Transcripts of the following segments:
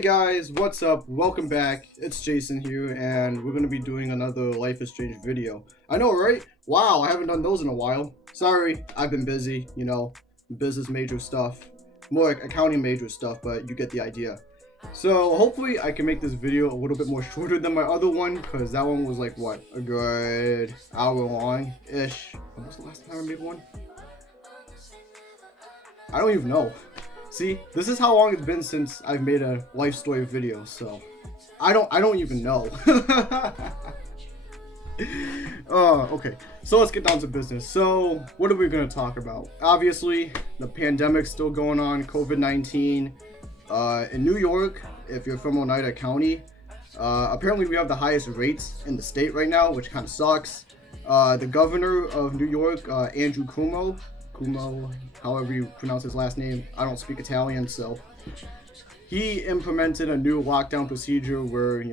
Hey guys, what's up? Welcome back. It's Jason here, and we're going to be doing another Life is Strange video. I know, right? Wow, I haven't done those in a while. Sorry, I've been busy, business major stuff. More like accounting major stuff, but you get the idea. So hopefully I can make this video a little bit more shorter than my other one, because that one was like, what, a good hour long-ish. When was the last time I made one? I don't even know. See, this is how long it's been since I've made a life story video, so I don't even know. Okay, so let's get down to business. So what are we gonna talk about? Obviously, the pandemic's still going on, COVID-19. In New York, if you're from Oneida County, apparently we have the highest rates in the state right now, which kind of sucks. The governor of New York, Andrew Cuomo, however you pronounce his last name, I don't speak Italian, so he implemented a new lockdown procedure where,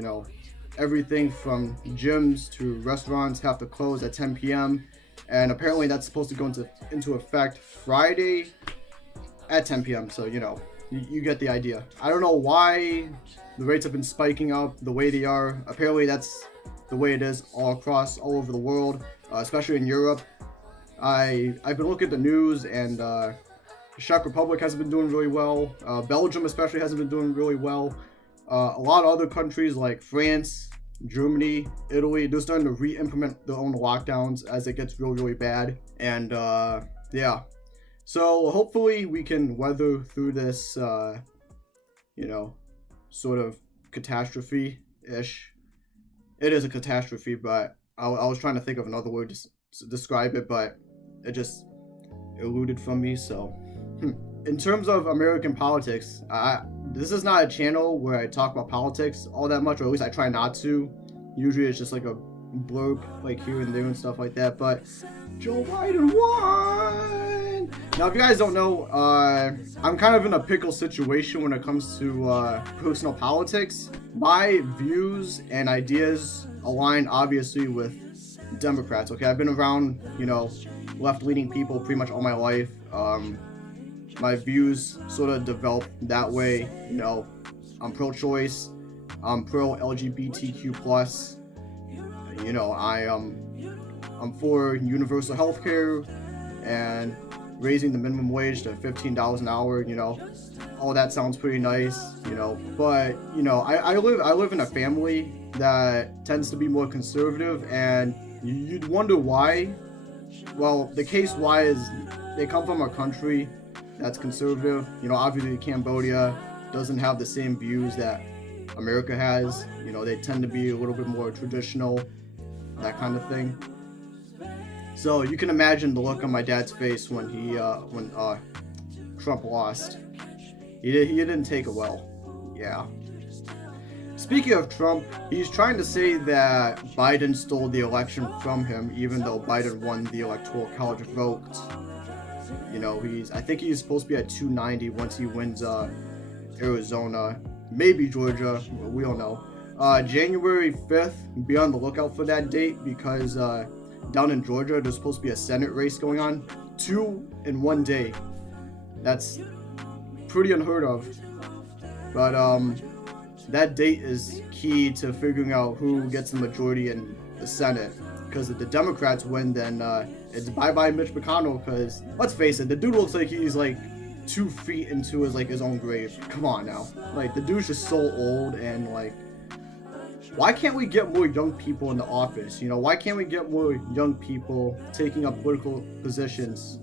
everything from gyms to restaurants have to close at 10 p.m. and apparently that's supposed to go into effect Friday at 10 p.m. So, you get the idea. I don't know why the rates have been spiking up the way they are. Apparently that's the way it is all over the world, especially in Europe. I've been looking at the news, and the Czech Republic hasn't been doing really well. Belgium especially hasn't been doing really well. A lot of other countries like France, Germany, Italy, they're starting to re-implement their own lockdowns as it gets really bad. And yeah, so hopefully we can weather through this, sort of catastrophe-ish. It is a catastrophe, but I was trying to think of another word to describe it, but it just eluded from me. So in terms of American politics, this is not a channel where I talk about politics all that much, or at least I try not to. Usually it's just like a blurb like here and there and stuff like that, but Joe Biden won! Now if you guys don't know, I'm kind of in a pickle situation when it comes to personal politics. My views and ideas align obviously with Democrats. Okay, I've been around, left-leaning people pretty much all my life. My views sort of developed that way. I'm pro-choice. I'm pro-LGBTQ+. I'm for universal health care and raising the minimum wage to $15 an hour. All that sounds pretty nice. But I live in a family that tends to be more conservative, and you'd wonder why. Well, the case why is they come from a country that's conservative. Obviously Cambodia doesn't have the same views that America has. They tend to be a little bit more traditional, that kind of thing. So you can imagine the look on my dad's face when Trump lost. He didn't take it well. Yeah. Speaking of Trump, he's trying to say that Biden stole the election from him, even though Biden won the Electoral College vote. I think he's supposed to be at 290 once he wins Arizona, maybe Georgia, we don't know. January 5th, be on the lookout for that date, because down in Georgia, there's supposed to be a Senate race going on. 2 in one day. That's pretty unheard of. But that date is key to figuring out who gets the majority in the Senate. Because if the Democrats win, then it's bye-bye Mitch McConnell. Because let's face it, the dude looks like he's like 2 feet into his own grave. Come on now, the dude's just so old, and why can't we get more young people in the office? Why can't we get more young people taking up political positions?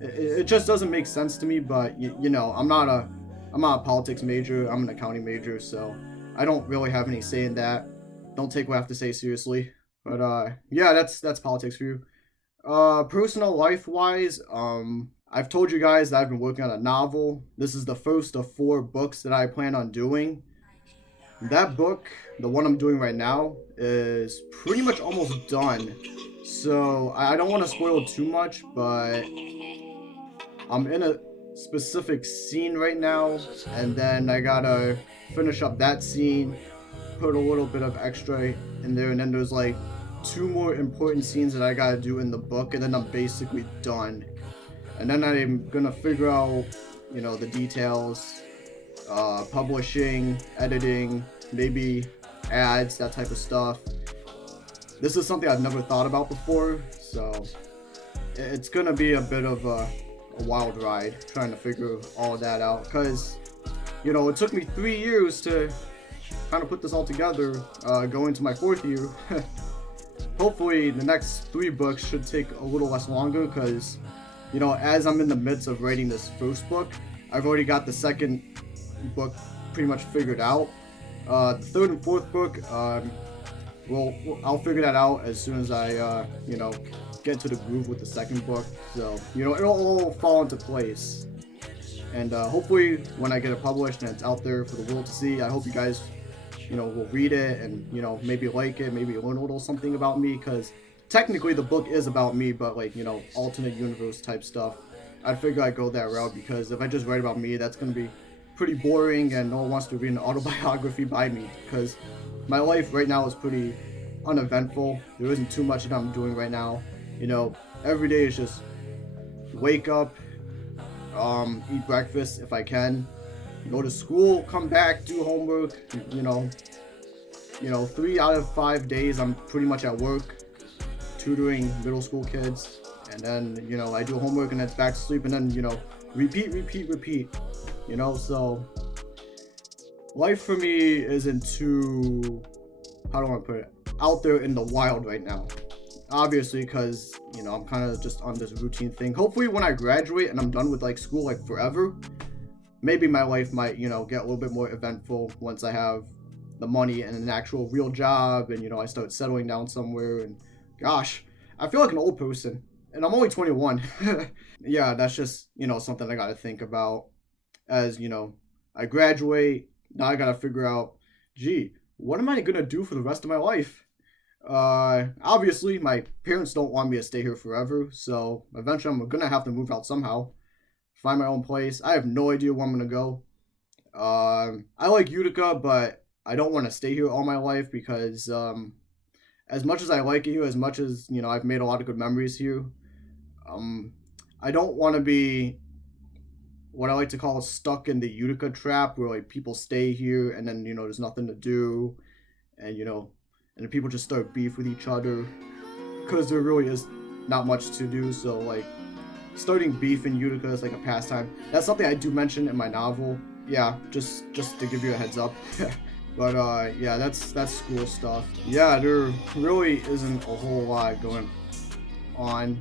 It just doesn't make sense to me. But I'm not a politics major. I'm an accounting major, so I don't really have any say in that. Don't take what I have to say seriously. But yeah, that's politics for you. Personal life wise, I've told you guys that I've been working on a novel. This is the first of 4 books that I plan on doing. That book, the one I'm doing right now, is pretty much almost done. So I don't want to spoil too much, but I'm in a specific scene right now, and then I gotta finish up that scene, put a little bit of extra in there, and then there's 2 more important scenes that I gotta do in the book, and then I'm basically done. And then I'm gonna figure out, the details publishing, editing, maybe ads, that type of stuff. This is something I've never thought about before, so it's gonna be a bit of a wild ride trying to figure all of that out, because you know, it took me 3 years to kind of put this all together, going to my 4th year. Hopefully the next 3 books should take a little less longer, because you know, as I'm in the midst of writing this first book, I've already got the second book pretty much figured out. The 3rd and 4th book, I'll figure that out as soon as I you know, get to the groove with the second book. So you know, it'll all fall into place, and hopefully when I get it published and it's out there for the world to see, I hope you guys, you know, will read it and, you know, maybe like it, maybe learn a little something about me, because technically the book is about me, but like, you know, alternate universe type stuff. I figure I'd go that route, because if I just write about me, that's gonna be pretty boring, and no one wants to read an autobiography by me, because my life right now is pretty uneventful. There isn't too much that I'm doing right now. You know, every day is just wake up, eat breakfast if I can, go to school, come back, do homework. You know, 3 out of 5 days I'm pretty much at work, tutoring middle school kids, and then, you know, I do homework and then it's back to sleep, and then, you know, repeat. You know, so life for me isn't too, how do I put it, out there in the wild right now. Obviously, because, you know, I'm kind of just on this routine thing. Hopefully when I graduate and I'm done with like school like forever, maybe my life might, you know, get a little bit more eventful once I have the money and an actual real job, and, you know, I start settling down somewhere. And gosh, I feel like an old person, and I'm only 21. Yeah, that's just, you know, something I got to think about. As, you know, I graduate, now I got to figure out, gee, what am I going to do for the rest of my life? Obviously my parents don't want me to stay here forever, so eventually I'm gonna have to move out somehow, find my own place. I have no idea where I'm gonna go. I like Utica, but I don't want to stay here all my life, because as much as I like it here, as much as, you know, I've made a lot of good memories here, I don't want to be what I like to call stuck in the Utica trap, where like people stay here and then, you know, there's nothing to do, and, you know, and then people just start beef with each other, because there really is not much to do. So like, starting beef in Utica is like a pastime. That's something I do mention in my novel. Yeah, just to give you a heads up. But yeah, that's school stuff. Yeah, there really isn't a whole lot going on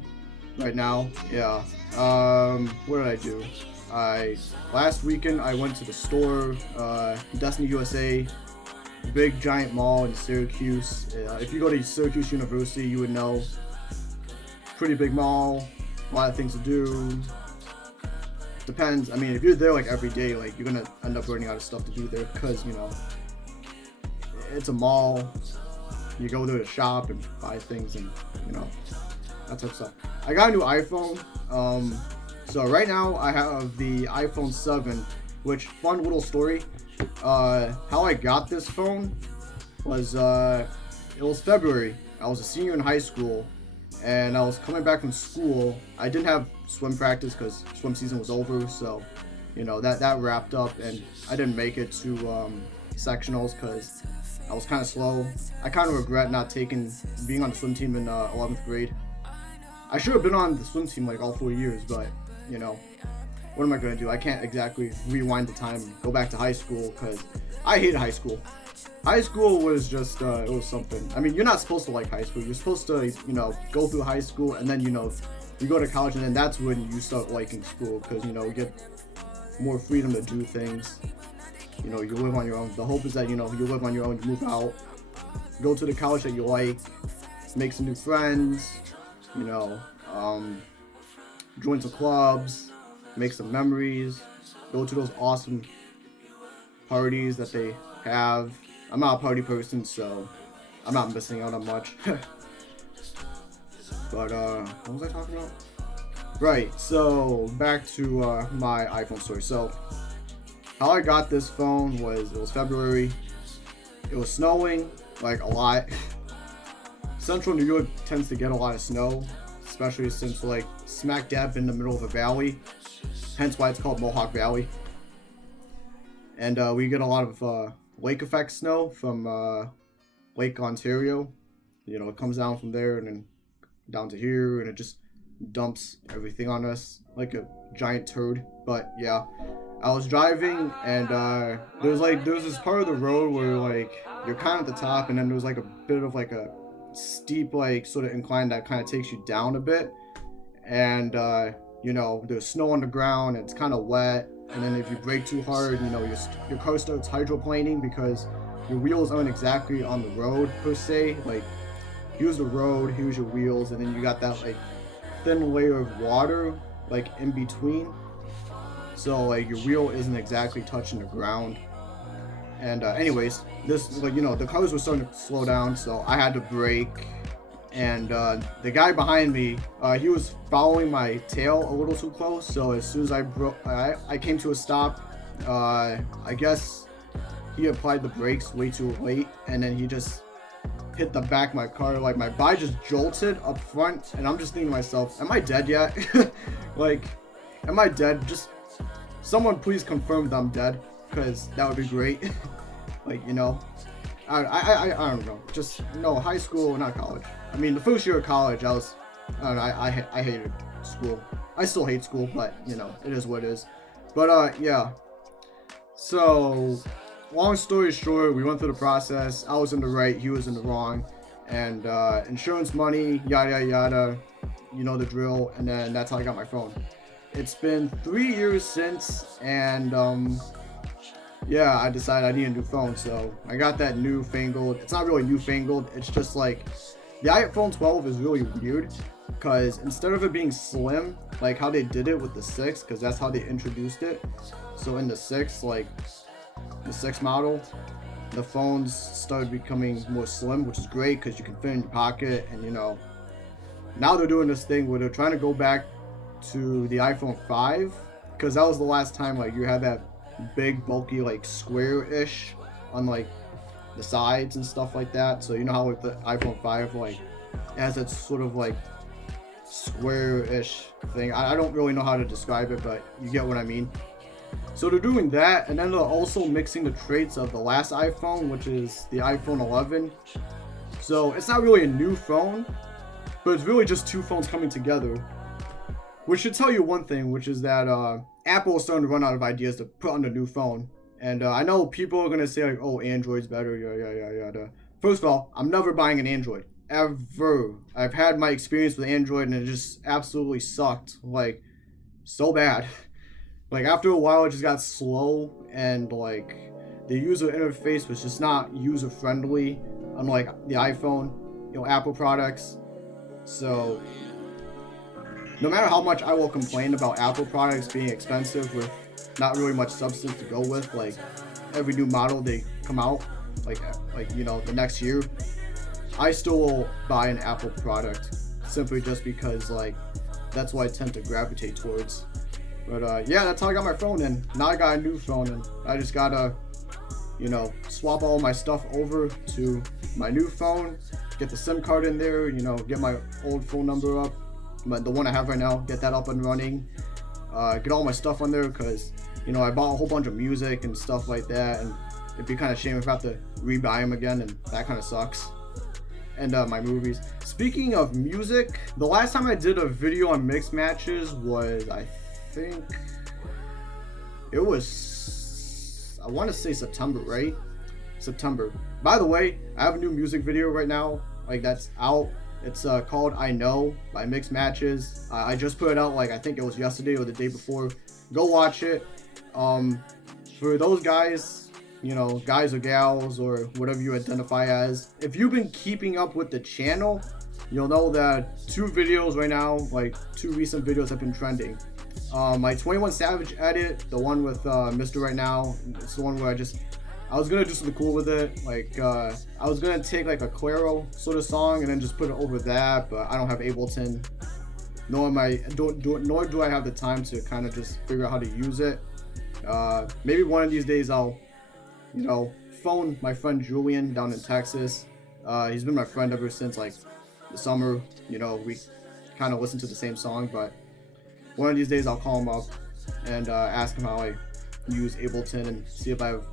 right now. Yeah. What did I do? Last weekend I went to the store, Destiny USA, big giant mall in Syracuse. If you go to Syracuse University, you would know. Pretty big mall, a lot of things to do. Depends. I mean, if you're there like every day, like, you're gonna end up running out of stuff to do there, because, you know, it's a mall. You go there to shop and buy things, and, you know, that type of stuff. I got a new iPhone. So right now I have the iPhone 7, which, fun little story. How I got this phone was, it was February. I was a senior in high school, and I was coming back from school. I didn't have swim practice because swim season was over, so, you know, that wrapped up, and I didn't make it to sectionals because I was kind of slow. I kind of regret not being on the swim team in 11th grade. I should have been on the swim team like all 4 years, but, you know, what am I going to do? I can't exactly rewind the time and go back to high school, because I hated high school. High school was just, it was something. I mean, you're not supposed to like high school. You're supposed to, you know, go through high school, and then, you know, you go to college, and then that's when you start liking school, because, you know, you get more freedom to do things. You know, you live on your own. The hope is that, you know, you live on your own, you move out, go to the college that you like, make some new friends, you know, join some clubs, make some memories, go to those awesome parties that they have. I'm not a party person, so I'm not missing out on much. But, what was I talking about? Right, so back to my iPhone story. So, how I got this phone was, it was February. It was snowing, like, a lot. Central New York tends to get a lot of snow, especially since, like, smack dab in the middle of a valley. Hence why it's called Mohawk Valley. and we get a lot of lake effect snow from Lake Ontario. You know, it comes down from there and then down to here, and it just dumps everything on us like a giant turd. But yeah, I was driving, and there's this part of the road where like you're kind of at the top, and then there's like a bit of like a steep like sort of incline that kind of takes you down a bit, and you know, there's snow on the ground, and it's kind of wet, and then if you brake too hard, you know, your car starts hydroplaning because your wheels aren't exactly on the road per se. Like, here's the road, here's your wheels, and then you got that like thin layer of water like in between, so like your wheel isn't exactly touching the ground. And anyways, this, like, you know, the cars were starting to slow down, so I had to brake. And the guy behind me, he was following my tail a little too close, so as soon as I came to a stop, I guess he applied the brakes way too late, and then he just hit the back of my car. Like, my bike just jolted up front, and I'm just thinking to myself, am I dead yet? Like, am I dead? Just someone please confirm that I'm dead, because that would be great. Like, you know, I don't know, just, no, high school, not college. I mean, the first year of college, I don't know, I hated school. I still hate school, but, you know, it is what it is. But, yeah. So, long story short, we went through the process. I was in the right, he was in the wrong. And, insurance money, yada, yada, yada. You know the drill. And then that's how I got my phone. It's been 3 years since, and, yeah, I decided I need a new phone. So, I got that newfangled. It's not really newfangled. It's just like, the iPhone 12 is really weird, because instead of it being slim, like how they did it with the 6, because that's how they introduced it. So in the 6, like the 6 model, the phones started becoming more slim, which is great because you can fit in your pocket. And, you know, now they're doing this thing where they're trying to go back to the iPhone 5, because that was the last time like you had that big bulky like square-ish on like the sides and stuff like that. So you know how with the iPhone 5 like it has that sort of like square-ish thing. I don't really know how to describe it, but you get what I mean. So they're doing that, and then they're also mixing the traits of the last iPhone, which is the iPhone 11. So it's not really a new phone, but it's really just two phones coming together, which should tell you one thing, which is that Apple is starting to run out of ideas to put on the new phone. And I know people are going to say, like, oh, Android's better, yada. First of all, I'm never buying an Android. Ever. I've had my experience with Android, and it just absolutely sucked. Like, so bad. Like, after a while, it just got slow, and, like, the user interface was just not user-friendly, unlike the iPhone, you know, Apple products. So, no matter how much I will complain about Apple products being expensive with not really much substance to go with, like every new model they come out, like you know, the next year, I still will buy an Apple product simply just because like that's what I tend to gravitate towards. But yeah, that's how I got my phone, and now I got a new phone, and I just gotta, you know, swap all my stuff over to my new phone, get the SIM card in there, you know, get my old phone number up, but the one I have right now, get that up and running, get all my stuff on there, because, you know, I bought a whole bunch of music and stuff like that, and it'd be kind of shame if I have to rebuy them again, and that kind of sucks. And my movies. Speaking of music, the last time I did a video on mixed matches was, I think, it was, I want to say September, right? September. By the way, I have a new music video right now, like that's out. It's called I Know by Mixed Matches. I just put it out, like I think it was yesterday or the day before. Go watch it. For those guys, you know, guys or gals or whatever you identify as, if you've been keeping up with the channel, you'll know that two videos right now, like two recent videos have been trending. My 21 Savage edit, the one with Mr. Right Now, it's the one where I was gonna do something cool with it. Like, I was gonna take like a Claro sort of song and then just put it over that, but I don't have Ableton, nor do I have the time to kind of just figure out how to use it. Maybe one of these days I'll, you know, phone my friend Julian down in Texas. He's been my friend ever since like the summer. You know, we kind of listen to the same song, but one of these days I'll call him up and ask him how I use Ableton and see if I have,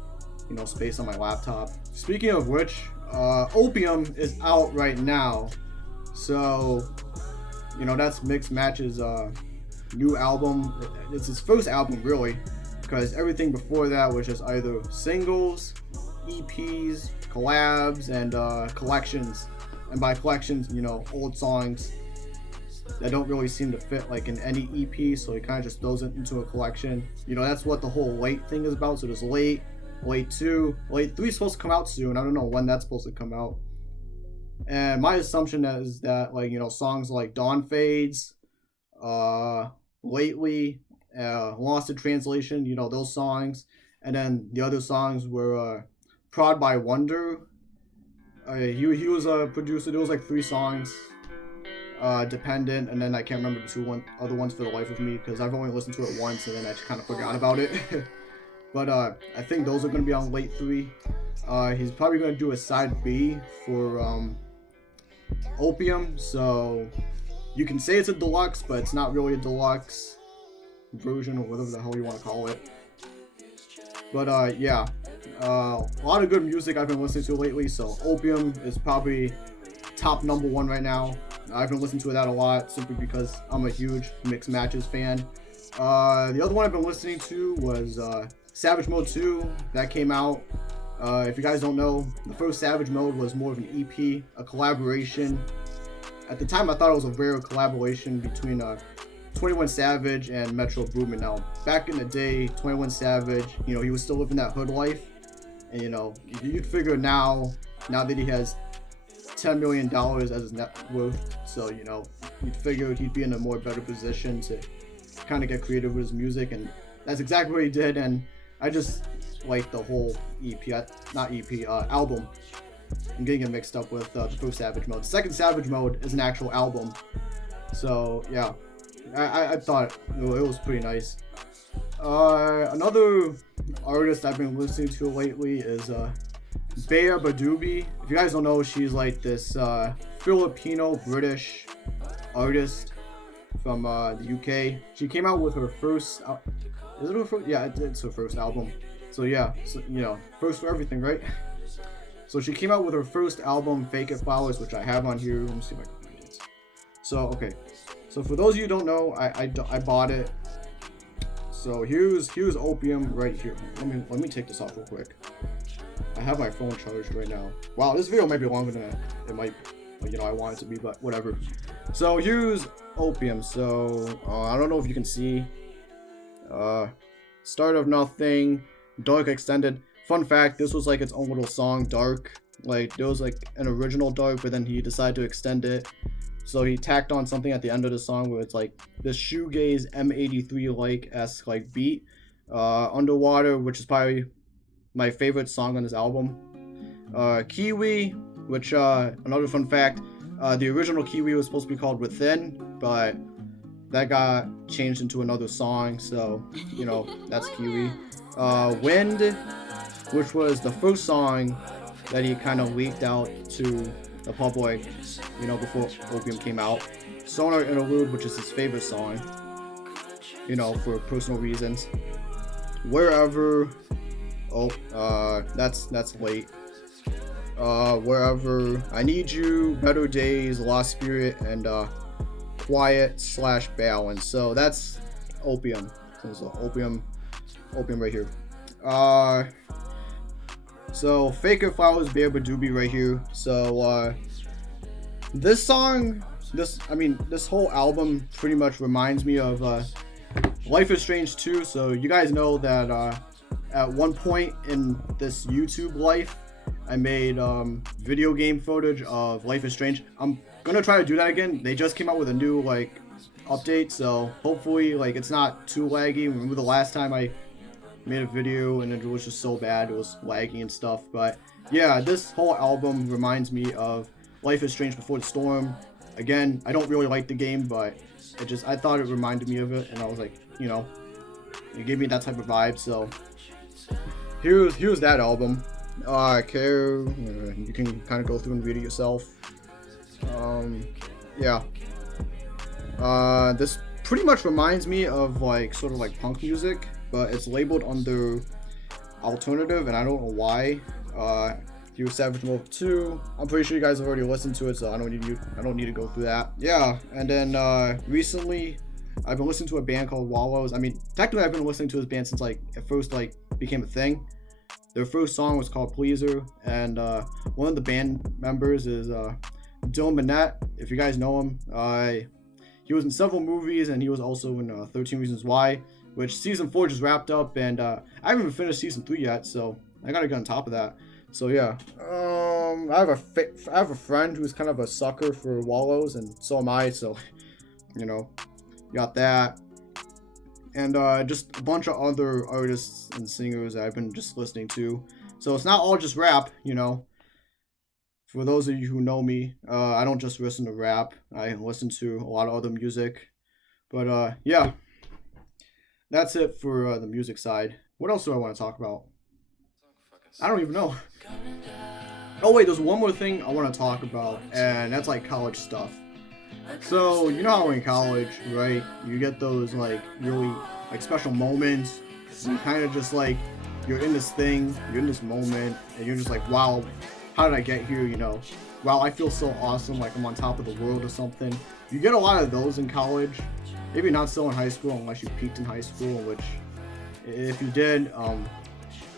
you know, space on my laptop. Speaking of which, Opium is out right now, so you know that's Mix Match's new album. It's his first album really, because everything before that was just either singles, EPs, collabs, and collections. And by collections, you know, old songs that don't really seem to fit like in any EP, so he kind of just throws it into a collection. You know, that's what the whole Late thing is about. So there's Late 2, Late 3 is supposed to come out soon. I don't know when that's supposed to come out. And my assumption is that, like, you know, songs like Dawn Fades, Lately, Lost in Translation, you know, those songs, and then the other songs were Prod by Wonder. He was a producer. There was like 3 songs, Dependent, and then I can't remember the 2 other ones for the life of me, because I've only listened to it once and then I just kind of forgot about it. But I think those are going to be on Late 3. He's probably going to do a side B for Opium, so you can say it's a deluxe, but it's not really a deluxe version or whatever the hell you want to call it. But yeah, a lot of good music I've been listening to lately, so Opium is probably top number 1 right now. I've been listening to that a lot simply because I'm a huge Mix Matches fan. The other one I've been listening to was Savage Mode 2. That came out. If you guys don't know, the first Savage Mode was more of an EP, a collaboration. At the time, I thought it was a rare collaboration between 21 Savage and Metro Boomin. Now, back in the day, 21 Savage, you know, he was still living that hood life. And, you know, you'd figure now that he has $10 million as his net worth, so, you know, you'd figure he'd be in a more better position to kind of get creative with his music, and that's exactly what he did. And I just like the whole album. I'm getting it mixed up with the first Savage Mode. The second Savage Mode is an actual album, so yeah, I thought it was pretty nice. Another artist I've been listening to lately is Bea Badubi. If you guys don't know, she's like this Filipino-British artist from the UK. She came out with her first... is it her first? Yeah, it's her first album. So yeah, so, you know, first for everything, right? So she came out with her first album, Fake It Flowers, which I have on here. Let me see if I can find it. So, okay. So for those of you who don't know, I bought it. So here's Opium right here. Let me take this off real quick. I have my phone charged right now. Wow, this video might be longer than it might, you know, I want it to be, but whatever. So here's Opium. So I don't know if you can see. Start of Nothing, Dark Extended. Fun fact, this was like its own little song, Dark. Like, there was like an original Dark, but then he decided to extend it. So he tacked on something at the end of the song where it's like this shoegaze M83 like-esque like beat. Underwater, which is probably my favorite song on this album. Kiwi, which another fun fact, the original Kiwi was supposed to be called Within, but that got changed into another song, so you know, that's Kiwi. Wind, which was the first song that he kind of leaked out to the public, you know, before Opium came out. Sonar Interlude, which is his favorite song, you know, for personal reasons. Wherever, that's late. Wherever, I Need You, Better Days, Lost Spirit, and Quiet/Balance. So that's Opium. So Opium right here. So Fake It Flowers, Bea Badubi right here. So this song, this whole album pretty much reminds me of Life is Strange 2. So you guys know that at one point in this YouTube life, I made video game footage of Life is Strange. I'm gonna try to do that again. They just came out with a new like update, so hopefully like it's not too laggy. Remember the last time I made a video and it was just so bad, it was laggy and stuff. But yeah, this whole album reminds me of Life is Strange Before the Storm. Again, I don't really like the game, but I thought it reminded me of it, and I was like, you know, it gave me that type of vibe. So here's that album. You can kind of go through and read it yourself. Yeah. This pretty much reminds me of like sort of like punk music. but it's labeled under alternative, and I don't know why. He was Savage Mode 2. I'm pretty sure you guys have already listened to it, so I don't need to go through that. Yeah, and then recently I've been listening to a band called Wallows. I mean, technically I've been listening to this band since like it first like became a thing. Their first song was called Pleaser, and one of the band members is Dylan Minnette. If you guys know him, he was in several movies, and he was also in 13 Reasons Why, which season 4 just wrapped up, and I haven't even finished season 3 yet, so I gotta get on top of that. So yeah, I have a friend who's kind of a sucker for Wallows, and so am I. So you know, got that, and just a bunch of other artists and singers that I've been just listening to. So it's not all just rap, you know. For those of you who know me, I don't just listen to rap. I listen to a lot of other music. But yeah, that's it for the music side. What else do I want to talk about? I don't even know. Oh wait, there's one more thing I want to talk about, and that's like college stuff. So you know how in college, right, you get those like really like special moments. You kind of just like, you're in this thing, you're in this moment, and you're just like, wow, how did I get here? You know, wow, I feel so awesome, like I'm on top of the world or something. You get a lot of those in college. Maybe not so in high school, unless you peaked in high school, which if you did,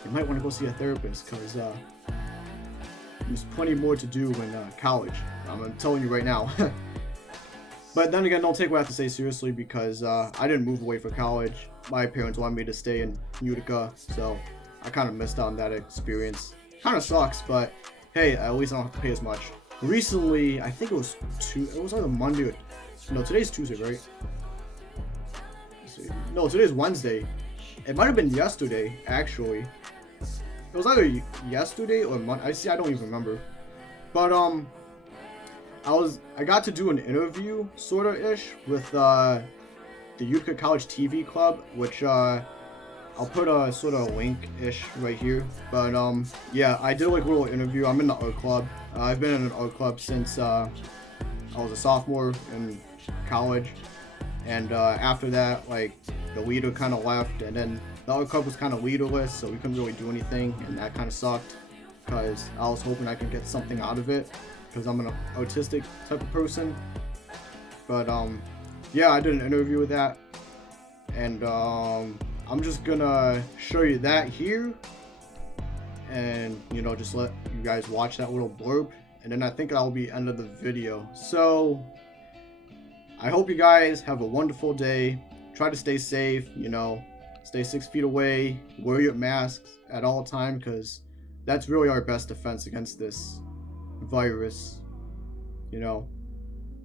you might want to go see a therapist, because there's plenty more to do in college. I'm telling you right now. But then again, don't take what I have to say seriously, because I didn't move away for college. My parents wanted me to stay in Utica, so I kind of missed out on that experience. Kind of sucks, but hey, at least I don't have to pay as much. Recently, I think it was either Monday or... No, today's Tuesday, right? No, today's Wednesday. It might have been yesterday, actually. It was either yesterday or Monday. I don't even remember. But I got to do an interview, sorta ish, with the Utica College TV Club, which I'll put a sort of link ish right here. But yeah, I did like a little interview. I'm in the art club. I've been in an art club since I was a sophomore in college, and after that, like, the leader kind of left, and then the art club was kind of leaderless, so we couldn't really do anything, and that kind of sucked, because I was hoping I could get something out of it, because I'm an artistic type of person. But yeah, I did an interview with that, and I'm just gonna show you that here, and you know, just let you guys watch that little blurb, and then I think that'll be the end of the video. So I hope you guys have a wonderful day. Try to stay safe, you know, stay 6 feet away, wear your masks at all time, because that's really our best defense against this virus. You know,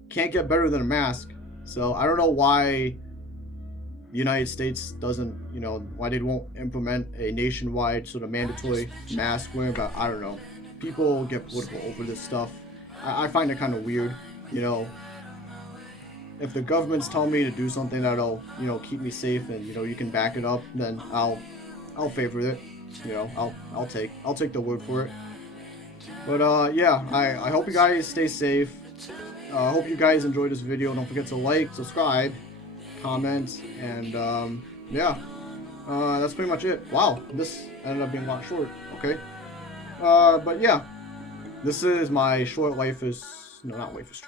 can't get better than a mask. So I don't know why the United States doesn't, you know, why they won't implement a nationwide sort of mandatory mask wearing, but I don't know. People get political over this stuff. I find it kind of weird, you know. If the government's telling me to do something that'll, you know, keep me safe, and you know, you can back it up, then I'll favor it. You know, I'll take the word for it. But yeah, I hope you guys stay safe. I hope you guys enjoyed this video. Don't forget to like, subscribe, comment, and yeah, that's pretty much it. Wow, this ended up being a lot short. Okay, but yeah, this is my short Life is Strange.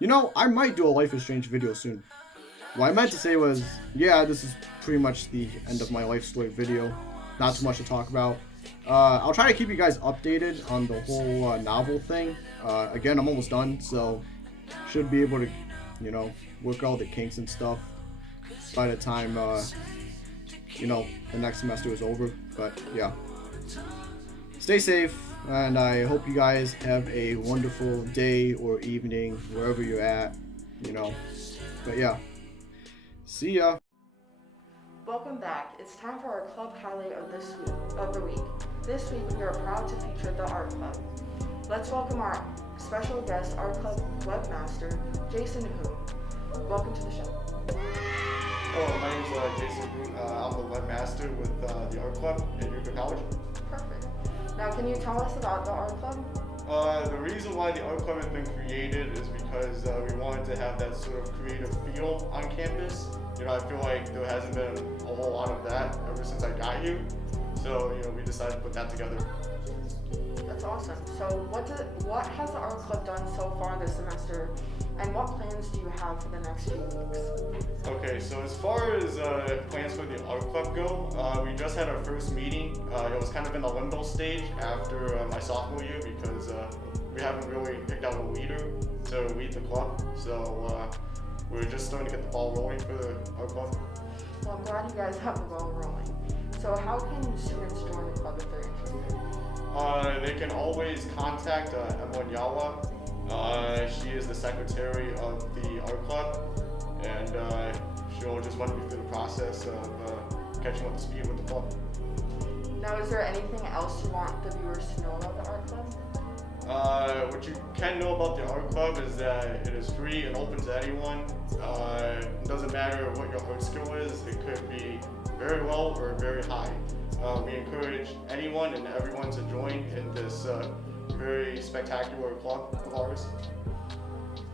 You know, I might do a Life is Strange video soon. What I meant to say was, yeah, this is pretty much the end of my life story video. Not too much to talk about. I'll try to keep you guys updated on the whole novel thing. Again, I'm almost done, so should be able to, you know, work out the kinks and stuff by the time, you know, the next semester is over. But yeah, stay safe, and I hope you guys have a wonderful day or evening wherever you're at, you know. But yeah, see ya. Welcome back. It's time for our club highlight of the week. This week we are proud to feature the Art Club. Let's welcome our special guest, Art Club webmaster, Jason Houn. Welcome to the show. Hello, my name is Jason Grunt. I'm the webmaster with the Art Club at Utica College. Perfect. Now, can you tell us about the Art Club? The reason why the art club has been created is because we wanted to have that sort of creative feel on campus. I feel like there hasn't been a whole lot of that ever since I got here. So, we decided to put that together. That's awesome. So what has the art club done so far this semester, and what plans do you have for the next few weeks? Okay, so as far as plans for the art club go, we just had our first meeting. It was kind of in the limbo stage after my sophomore year because we haven't really picked out a leader to lead the club. So we're just starting to get the ball rolling for the art club. Well, I'm glad you guys have the ball rolling. So how can students join the club if they're interested? They can always contact Emma Yawa. She is the secretary of the art club, and she'll just run you through the process of catching up to speed with the club. Now, is there anything else you want the viewers to know about the art club? What you can know about the art club is that it is free and open to anyone. It doesn't matter what your art skill is. It could be very low or very high. We encourage anyone and everyone to join in this very spectacular club of ours.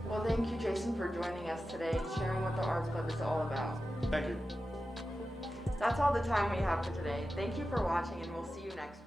Well, thank you, Jason, for joining us today and sharing what the art club is all about. Thank you. That's all the time we have for today. Thank you for watching, and we'll see you next week.